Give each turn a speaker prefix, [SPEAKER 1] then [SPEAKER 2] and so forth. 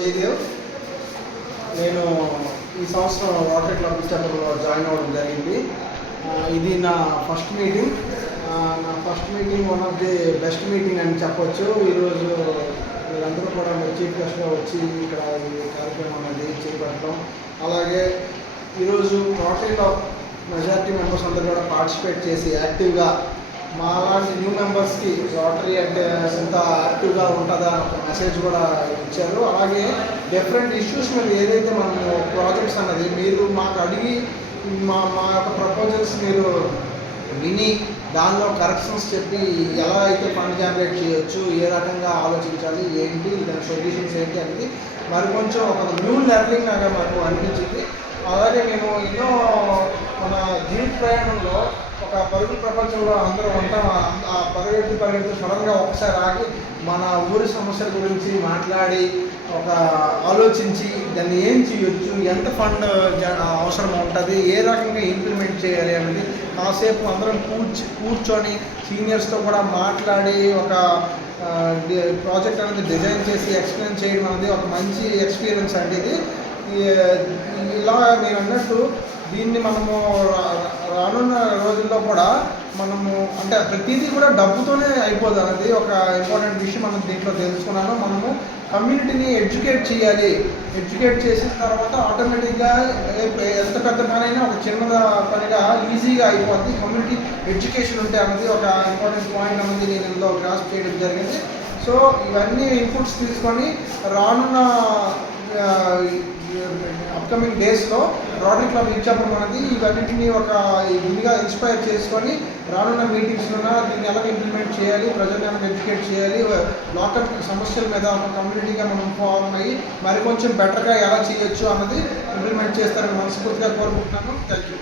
[SPEAKER 1] జయదేవ్. నేను ఈ సంవత్సరం వాటర్ క్లబ్ ఇచ్చాపురంలో జాయిన్ అవ్వడం జరిగింది. ఇది నా ఫస్ట్ మీటింగ్ నా first meeting one of the best meeting అని చెప్పొచ్చు. ఈరోజు మీరందరూ కూడా మీరు చీఫ్ గెస్ట్గా వచ్చి ఇక్కడ ఈ కార్యక్రమం అనేది చేపట్టడం. అలాగే ఈరోజు రోటరీలో మెజారిటీ మెంబర్స్ అందరూ కూడా పార్టిసిపేట్ చేసి యాక్టివ్గా మా లాంటి న్యూ మెంబర్స్కి లాటరీ అంటే ఎంత యాక్టివ్గా ఉంటుందా అని ఒక మెసేజ్ కూడా ఇచ్చారు. అలాగే డిఫరెంట్ ఇష్యూస్ మీద ఏదైతే మనము ప్రాజెక్ట్స్ అన్నది మీరు మాకు అడిగి మా మా యొక్క ప్రపోజల్స్ మీరు విని దానిలో కరెక్షన్స్ చెప్పి ఎలా అయితే ఫండ్ జనరేట్ చేయొచ్చు ఏ రకంగా ఆలోచించాలి ఏంటి దాని సొల్యూషన్స్ ఏంటి అనేది మరి కొంచెం ఒక న్యూ లెర్నింగ్ లాగా మాకు అనిపించింది. అలాగే మేము ఎన్నో మన జీవిత ప్రయాణంలో ఒక పరుగు ప్రపంచంలో అందరూ ఉంటాం ఆ- ఆ పరిగెత్తి సడన్గా ఒకసారి ఆగి మన ఊరి సమస్యల గురించి మాట్లాడి ఒక ఆలోచించి దాన్ని ఏం చేయొచ్చు ఎంత ఫండ్ అవసరం ఉంటుంది ఏ రకంగా ఇంప్లిమెంట్ చేయాలి అనేది కాసేపు అందరం కూర్చు కూర్చొని సీనియర్స్తో కూడా మాట్లాడి ఒక ప్రాజెక్ట్ అనేది డిజైన్ చేసి ఎక్స్ప్లెయిన్ చేయడం అనేది ఒక మంచి ఎక్స్పీరియన్స్ అండి ఇది. ఇలా నేను అన్నట్టు దీన్ని మనము రానున్న రోజుల్లో కూడా మనము అంటే ప్రతిదీ కూడా డబ్బుతోనే అయిపోదు అనేది ఒక ఇంపార్టెంట్ విషయం మనం దీంట్లో తెలుసుకున్నాను. మనము కమ్యూనిటీని ఎడ్యుకేట్ చేయాలి. ఎడ్యుకేట్ చేసిన తర్వాత ఆటోమేటిక్గా ఎంత పెద్ద పనైనా ఒక చిన్న పనిగా ఈజీగా అయిపోద్ది. కమ్యూనిటీ ఎడ్యుకేషన్ ఉంటే అన్నది ఒక ఇంపార్టెంట్ పాయింట్ అనేది నేను ఇందులో గ్రాస్ చేయడం జరిగింది. సో ఇవన్నీ ఇన్పుట్స్ తీసుకొని రానున్న అప్కమింగ్ డేస్లో రోటరీ క్లబ్ ఇచ్చాపురం అనేది ఇవన్నింటినీ ఒక ఇదిగా ఇన్స్పైర్ చేసుకొని రానున్న మీటింగ్స్లో దీన్ని ఎలా ఇంప్లిమెంట్ చేయాలి ప్రజల్ని ఎలా ఎడ్యుకేట్ చేయాలి లోకల్ సమస్యల మీద ఒక కమ్యూనిటీగా మనం ఫామ్ అయ్యి మరి కొంచెం బెటర్గా ఎలా చేయొచ్చు అన్నది ఇంప్లిమెంట్ చేస్తారని మనస్ఫూర్తిగా కోరుకుంటున్నాను. Thank you